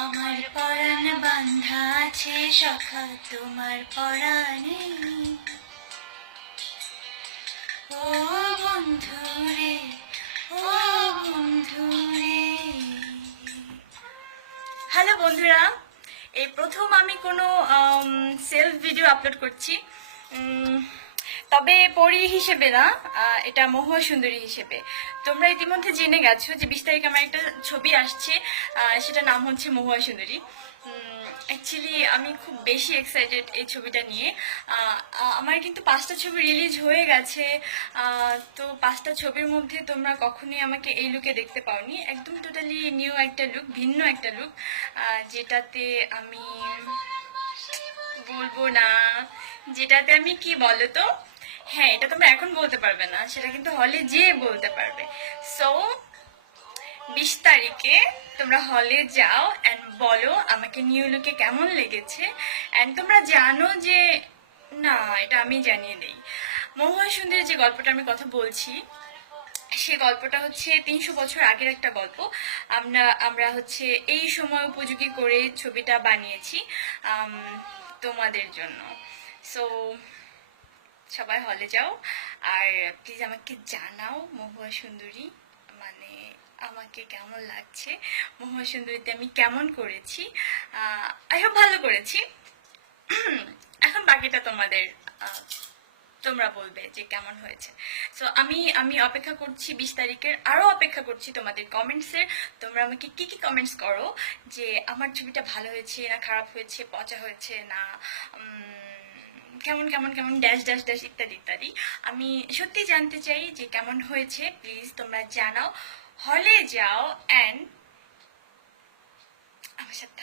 আমার পরাণ বান্ধা আছে সখা তোমার পরাণে, ও বন্ধু রে, ও বন্ধু রে। হ্যালো বন্ধুরা, এই প্রথম আমি কোনো সেলফ ভিডিও আপলোড করছি, তবে পরী হিসেবে না, এটা মহুয়া সুন্দরী হিসেবে। তোমরা ইতিমধ্যে জেনে গেছো যে 20 তারিখ আমার একটা ছবি আসছে, সেটা নাম হচ্ছে মহুয়া সুন্দরী। অ্যাকচুয়ালি আমি খুব বেশি এক্সাইটেড এই ছবিটা নিয়ে। আমার কিন্তু 5টা ছবি রিলিজ হয়ে গেছে, তো 5টা ছবির মধ্যে তোমরা কখনোই আমাকে এই লুকে দেখতে পাওনি। একদম টোটালি নিউ একটা লুক, ভিন্ন একটা লুক, যেটাতে আমি বলবো না, যেটাতে আমি কি বলো তো, হ্যাঁ এটা তোমরা এখন বলতে পারবে না, সেটা কিন্তু হলে যেয়ে বলতে পারবে। সো 20 তারিখে তোমরা হলে যাও অ্যান্ড বলো আমাকে নিউ লুকে কেমন লেগেছে। অ্যান্ড তোমরা জানো যে, না এটা আমি জানিয়ে দেই, মহুয়া সুন্দরীর যে গল্পটা আমি কথা বলছি, সে গল্পটা হচ্ছে 300 বছর আগের একটা গল্প। আমরা হচ্ছে এই সময় উপযোগী করে ছবিটা বানিয়েছি তোমাদের জন্য। সো সবাই হলে যাও, আর প্লিজ আমাকে জানাও মহুয়া সুন্দরী মানে আমাকে কেমন লাগছে, মহুয়া সুন্দরীতে আমি কেমন করেছি। আই হোপ ভালো করেছি। এখন বাকিটা তোমাদের, তোমরা বলবে যে কেমন হয়েছে। সো আমি অপেক্ষা করছি 20 তারিখের, আরও অপেক্ষা করছি তোমাদের কমেন্টসের। তোমরা আমাকে কি কি কমেন্টস করো যে আমার ছবিটা ভালো হয়েছে না খারাপ হয়েছে, পচা হয়েছে না কেমন কেমন কেমন ড্যাশ ড্যাশ ড্যাশ ইত্যাদি ইত্যাদি। আমি সত্যি জানতে চাই যে কেমন হয়েছে, প্লিজ তোমরা জানাও। হলে যাও অ্যান্ড আমার সাথে